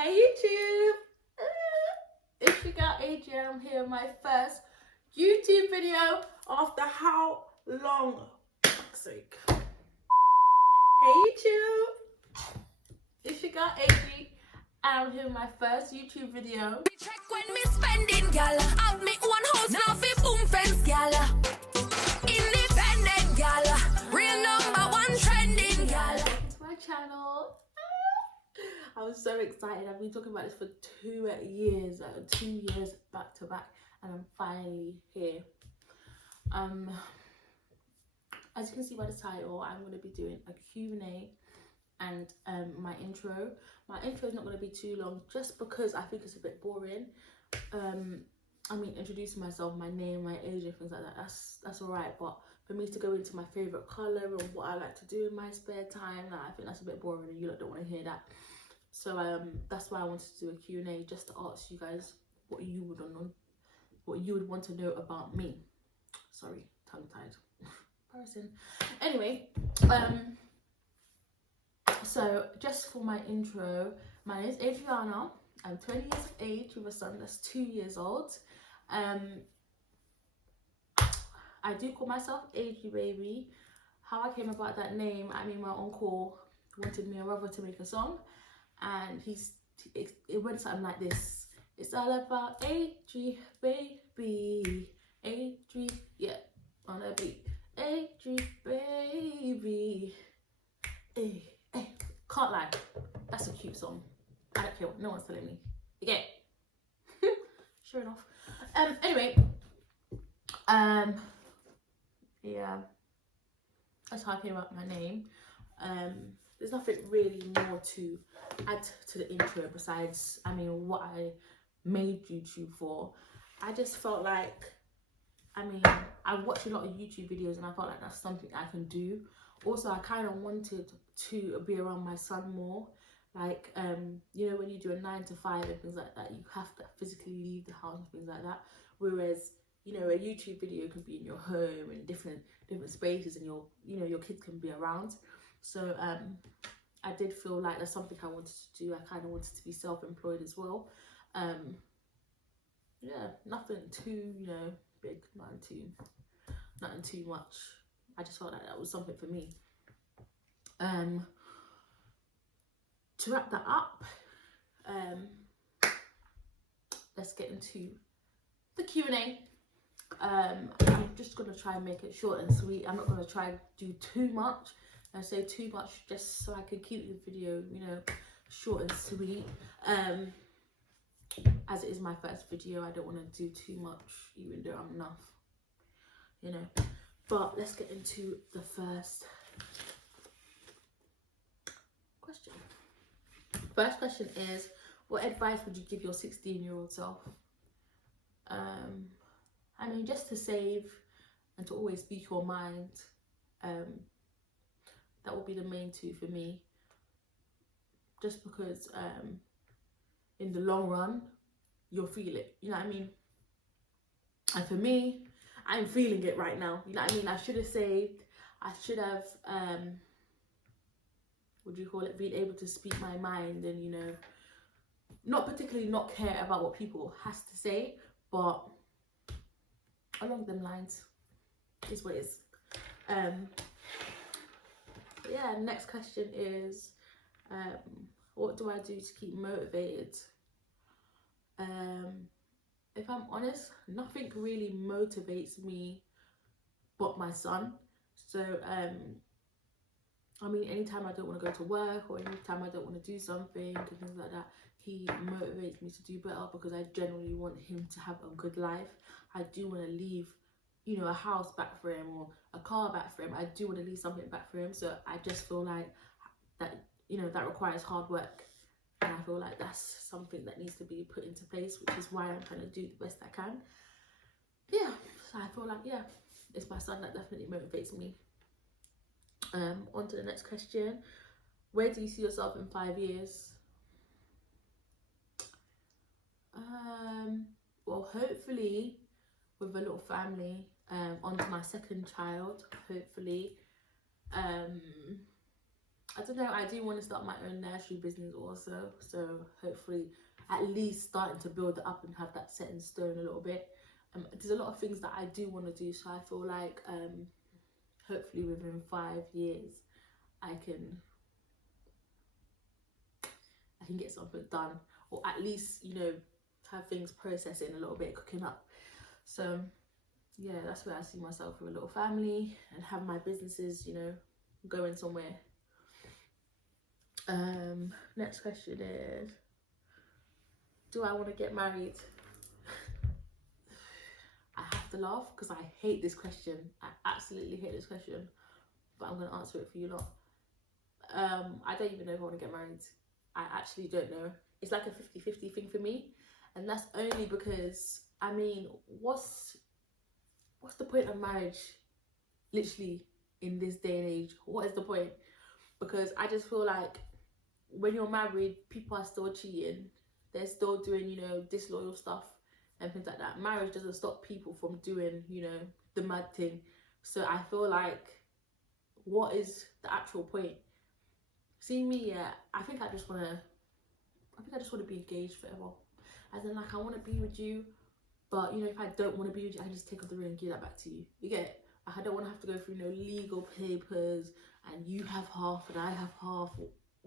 Hey YouTube! It's your girl Adrian. I'm here with my first YouTube video after how long? Fuck's sake. Hey YouTube! It's your girl Adrian. I'm here with my first YouTube video. Check when me spending, gal. Have me one house, now fi boom fence, gal. Independent, gal. Real number one trending, gal. Welcome to my channel. I was so excited. I've been talking about this for 2 years, 2 years back to back, and I'm finally here. As you can see by the title, I'm going to be doing a Q&A and my intro. My intro is not going to be too long, just because I think it's a bit boring. I mean, introducing myself, my name, my age, and things like that. That's alright. But for me to go into my favorite color and what I like to do in my spare time, I think that's a bit boring, and you lot don't want to hear that. So that's why I wanted to do a Q&A, just to ask you guys what you would want to know about me. Sorry, tongue-tied person. Anyway, so just for my intro, my name is Adriana. I'm 20 years of age with a son that's 2 years old. I do call myself Adri Baby. How I came about that name, I mean, my uncle wanted me and Robert to make a song, and it went something like this. It's all about Adri Baby, Adri, yeah, on a beat. Adri Baby, hey, hey, can't lie, that's a cute song. I don't care what no one's telling me. Okay. Sure enough. Anyway, yeah, that's how I came up with my name. There's nothing really more to add to the intro besides, I mean, what I made YouTube for. I just felt like, I mean, I watched a lot of YouTube videos and I felt like that's something I can do. Also, I kind of wanted to be around my son more. Like, you know, when you do a 9 to 5 and things like that, you have to physically leave the house and things like that. Whereas, you know, a YouTube video could be in your home in different spaces, and your kids can be around. So I did feel like that's something I wanted to do. I kind of wanted to be self-employed as well. Yeah, nothing too, you know, big, nothing too much. I just felt like that was something for me. To wrap that up, let's get into the Q&A. I'm just gonna try and make it short and sweet. I'm not gonna try and do too much and say too much, just so I can keep the video, you know, short and sweet. As it is my first video, I don't want to do too much, even though I'm enough, you know. But let's get into the first question. First question is, what advice would you give your 16-year-old self? I mean, just to save and to always speak your mind. That will be the main two for me. Just because in the long run, you'll feel it. You know what I mean? And for me, I'm feeling it right now. You know what I mean? I should have saved. I should have, been able to speak my mind and, you know, not particularly not care about what people has to say, but along them lines is what it is. Yeah, next question is, what do I do to keep motivated? If I'm honest, nothing really motivates me but my son. So I mean, anytime I don't want to go to work, or anytime I don't want to do something and things like that, he motivates me to do better, because I generally want him to have a good life. I do want to leave, you know, a house back for him, or a car back for him. I do want to leave something back for him. So I just feel like that, you know, that requires hard work. And I feel like that's something that needs to be put into place, which is why I'm trying to do the best I can. Yeah, so I feel like, yeah, it's my son that definitely motivates me. On to the next question. Where do you see yourself in 5 years? Well, hopefully with a little family, on to my second child, hopefully. I don't know, I do want to start my own nursery business also, so hopefully at least starting to build it up and have that set in stone a little bit. There's a lot of things that I do want to do, so I feel like hopefully within 5 years I can get something done, or at least, you know, have things processing a little bit, cooking up. So yeah, that's where I see myself with a little family and have my businesses, you know, going somewhere. Next question is, do I want to get married? I have to laugh because I hate this question. I absolutely hate this question, but I'm going to answer it for you lot. I don't even know if I want to get married. I actually don't know. It's like a 50-50 thing for me, and that's only because, I mean, what's the point of marriage literally in this day and age? What is the point? Because I just feel like when you're married, people are still cheating, they're still doing, you know, disloyal stuff and things like that. Marriage doesn't stop people from doing, you know, the mad thing. So I feel like, what is the actual point? See me, yeah, I think I just want to be engaged forever. As in, like, I want to be with you, but, you know, if I don't want to be with you, I can just take off the ring and give that back to you. You get it? I don't want to have to go through no legal papers and you have half and I have half.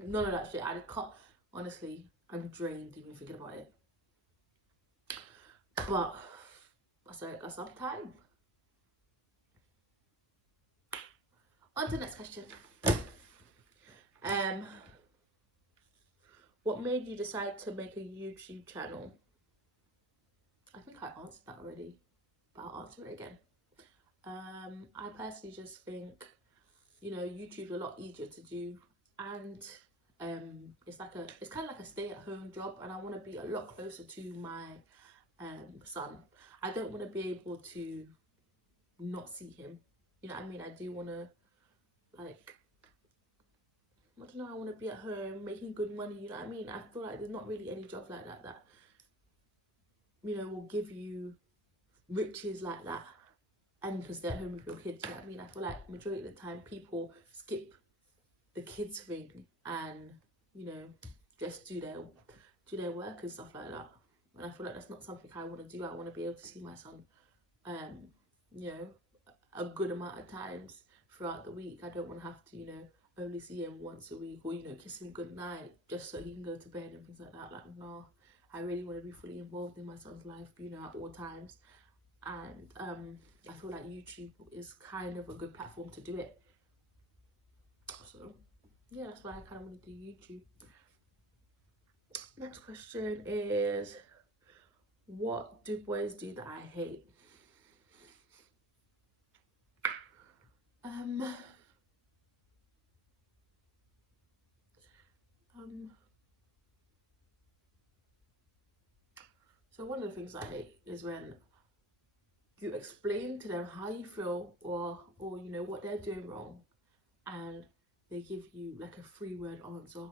None of that shit. I can't. Honestly, I'm drained even thinking about it. But so I got some time. On to the next question. What made you decide to make a YouTube channel? I think I answered that already, but I'll answer it again. I personally just think, you know, YouTube's a lot easier to do, and it's kind of like a stay-at-home job, and I want to be a lot closer to my son. I don't want to be able to not see him. You know what I mean? I do want to, like, I don't know, I want to be at home making good money. You know what I mean? I feel like there's not really any jobs like that, you know, will give you riches like that, and you can stay at home with your kids. You know what I mean? I feel like majority of the time people skip the kids thing and, you know, just do their work and stuff like that. And I feel like that's not something I want to do. I want to be able to see my son, you know, a good amount of times throughout the week. I don't want to have to, you know, only see him once a week, or, you know, kiss him goodnight just so he can go to bed and things like that. Like, no, I really want to be fully involved in my son's life, you know, at all times. And I feel like YouTube is kind of a good platform to do it. So yeah, that's why I kind of want to do YouTube. Next question is, what do boys do that I hate? So one of the things I hate is when you explain to them how you feel, or you know, what they're doing wrong, and they give you like a 3-word answer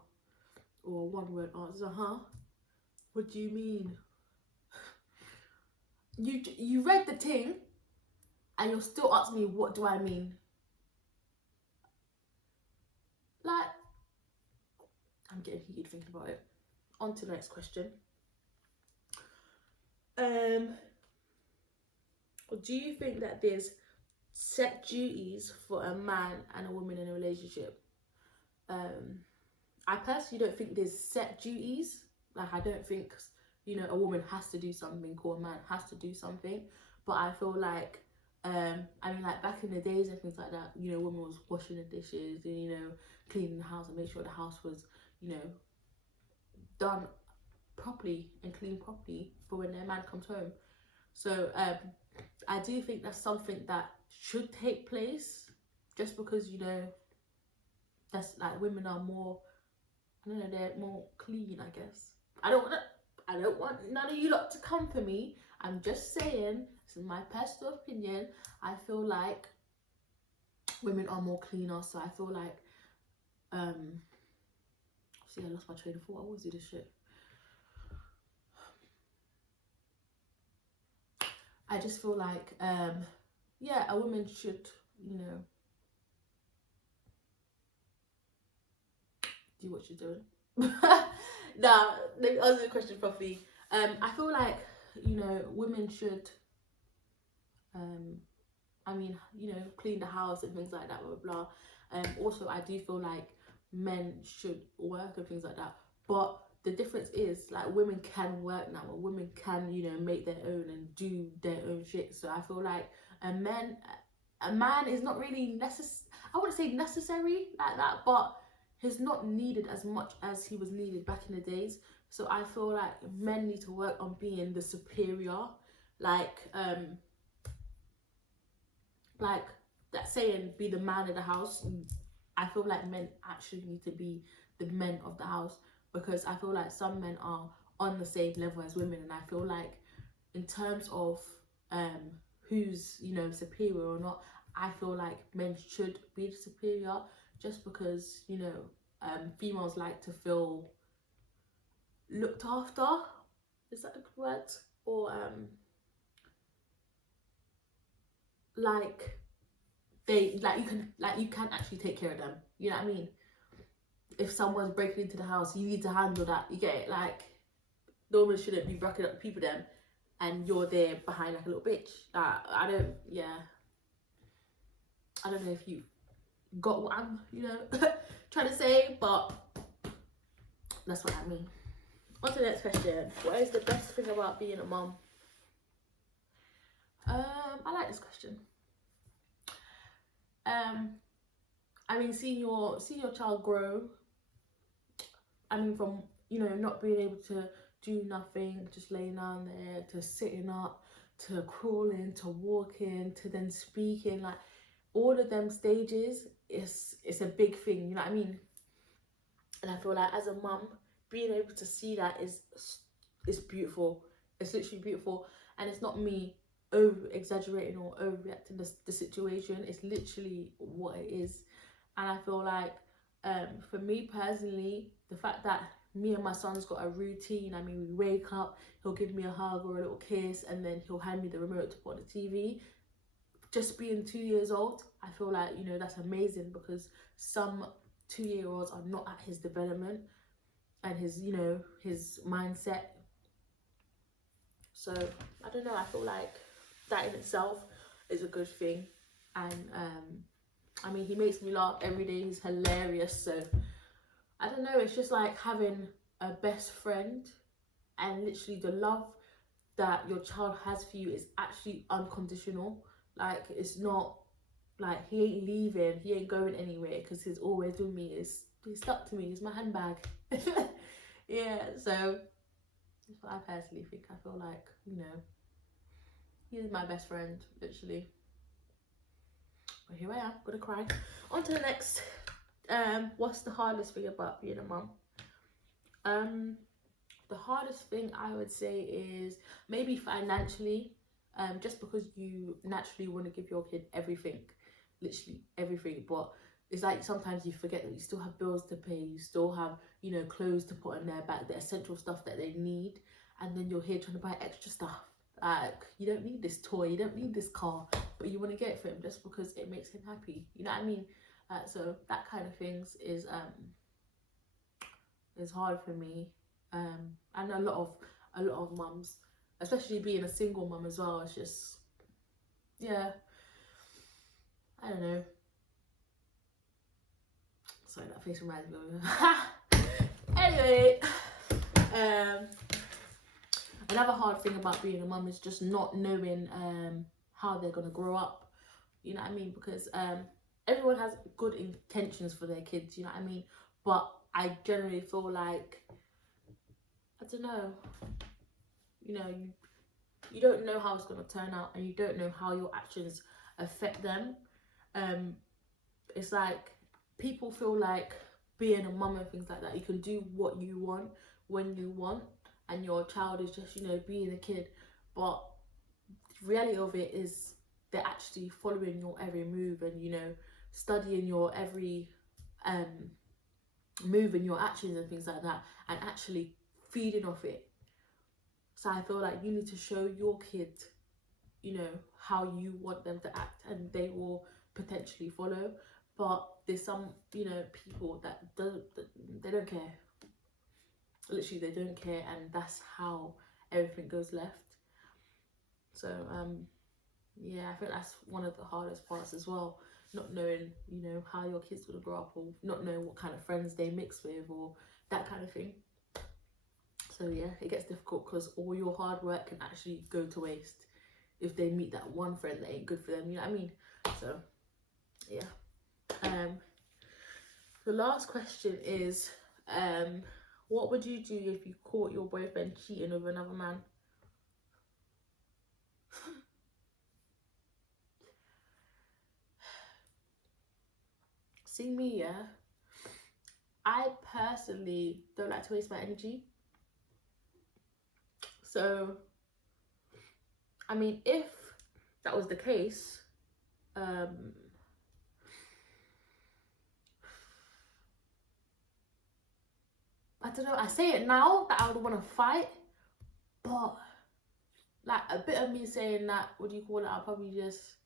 or a 1-word answer. What do you mean? You read the thing and you're still asking me, what do I mean? Like, I'm getting heated thinking about it. On to the next question. Do you think that there's set duties for a man and a woman in a relationship? I personally don't think there's set duties. Like, I don't think, you know, a woman has to do something or a man has to do something. But I feel like, I mean, like, back in the days and things like that, you know, women was washing the dishes and, you know, cleaning the house and make sure the house was, you know, done properly and cleaned properly for when their man comes home. So I do think that's something that should take place, just because, you know, that's like, women are more, I don't know, they're more clean, I guess. I don't want none of you lot to come for me. I'm just saying, this is my personal opinion. I feel like women are more cleaner, so I feel like, see, I lost my train of thought. I always do this shit. I just feel like, yeah, a woman should, you know, do what she's doing. Now, let me answer the question properly. I feel like, you know, women should, I mean, you know, clean the house and things like that, blah, blah, blah. Also, I do feel like men should work and things like that. But the difference is, like, women can work now, and women can, you know, make their own and do their own shit. So I feel like a man is not really I wouldn't say necessary like that, but he's not needed as much as he was needed back in the days. So I feel like men need to work on being the superior, like that saying, be the man of the house. I feel like men actually need to be the men of the house, because I feel like some men are on the same level as women, and I feel like in terms of who's, you know, superior or not, I feel like men should be the superior, just because, you know, females like to feel looked after. Is that a good word? Or like you can actually take care of them. You know what I mean? If someone's breaking into the house, you need to handle that. You get it? Like, the woman shouldn't be breaking up people then, and you're there behind like a little bitch. I don't know if you got what I'm, you know, trying to say, but that's what I mean. On to the next question. What is the best thing about being a mum? I like this question. I mean, seeing your child grow. I mean, from, you know, not being able to do nothing, just laying down there, to sitting up, to crawling, to walking, to then speaking, like all of them stages, it's a big thing, you know what I mean? And I feel like as a mum, being able to see that is beautiful. It's literally beautiful, and it's not me over exaggerating or overreacting the situation. It's literally what it is. And I feel like for me personally, the fact that me and my son's got a routine. I mean, we wake up, he'll give me a hug or a little kiss, and then he'll hand me the remote to put on the TV. Just being 2 years old, I feel like, you know, that's amazing, because some 2-year-olds are not at his development and his, you know, his mindset. So I don't know, I feel like that in itself is a good thing. And I mean, he makes me laugh every day, he's hilarious. So I don't know, it's just like having a best friend, and literally the love that your child has for you is actually unconditional. Like, it's not like he ain't leaving, he ain't going anywhere, because he's always with me. He's stuck to me, he's my handbag. Yeah, so that's what I personally think. I feel like, you know, he's my best friend, literally. But here I am, gonna cry. On to the next. What's the hardest thing about being a mum? The hardest thing I would say is maybe financially, just because you naturally want to give your kid everything, literally everything, but it's like sometimes you forget that you still have bills to pay, you still have, you know, clothes to put on their back, the essential stuff that they need, and then you're here trying to buy extra stuff. Like, you don't need this toy, you don't need this car, but you want to get it for him just because it makes him happy. You know what I mean? So that kind of things is hard for me. And a lot of mums, especially being a single mum as well, it's just, yeah, I don't know. Sorry, that face reminds me of anyway, another hard thing about being a mum is just not knowing how they're gonna grow up. You know what I mean? Because everyone has good intentions for their kids, you know what I mean? But I generally feel like, I don't know, you know, you don't know how it's going to turn out, and you don't know how your actions affect them. It's like, people feel like being a mum and things like that, you can do what you want when you want, and your child is just, you know, being a kid. But the reality of it is they're actually following your every move, and, you know, studying your every move and your actions and things like that, and actually feeding off it. So I feel like you need to show your kid, you know, how you want them to act, and they will potentially follow. But there's some, you know, people that they don't care. Literally, they don't care, and that's how everything goes left. So yeah, I think that's one of the hardest parts as well. Not knowing, you know, how your kids gonna grow up, or not knowing what kind of friends they mix with, or that kind of thing. So yeah, it gets difficult because all your hard work can actually go to waste if they meet that one friend that ain't good for them. You know what I mean? So yeah. The last question is, what would you do if you caught your boyfriend cheating with another man? See me, yeah. I personally don't like to waste my energy. So, I mean, if that was the case, I don't know, I say it now that I would want to fight, but like a bit of me saying that, what do you call it, I'll probably just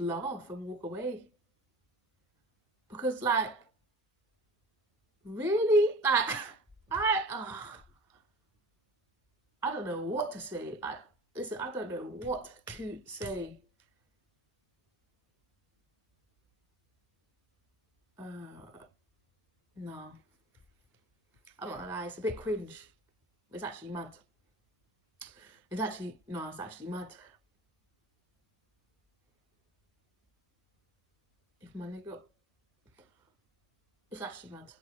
laugh and walk away. Because like, really? Like, I don't know what to say. Listen, I don't know what to say. No. I'm not gonna lie, it's a bit cringe. It's actually mad. It's actually mad. If my nigga, it's actually mad.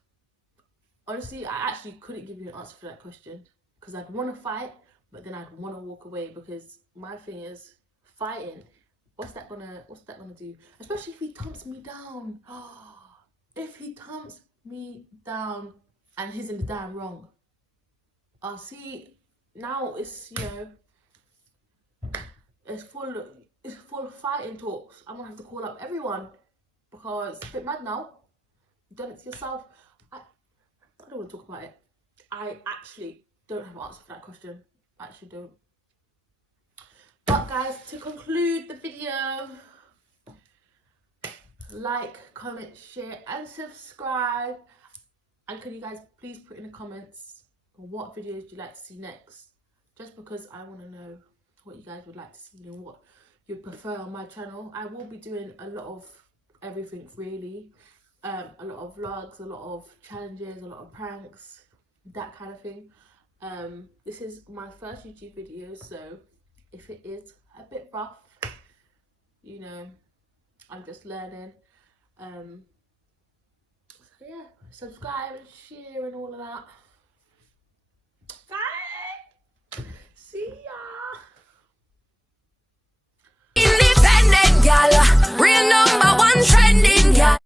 Honestly, I actually couldn't give you an answer for that question, because I'd want to fight, but then I'd want to walk away, because my thing is, fighting, what's that gonna do? Especially if he thumps me down. If he thumps me down and he's in the damn wrong. See, now it's, you know, it's full of fighting talks. I'm gonna have to call up everyone, because it's a bit mad now. You've done it to yourself. I don't want to talk about it. I actually don't have an answer for that question. I actually don't. But guys, to conclude the video, like, comment, share and subscribe. And can you guys please put in the comments what videos you'd like to see next, just because I want to know what you guys would like to see and what you'd prefer on my channel. I will be doing a lot of everything, really. A lot of vlogs, a lot of challenges, a lot of pranks, that kind of thing. This is my first YouTube video, so if it is a bit rough, you know, I'm just learning. So yeah, subscribe and share and all of that.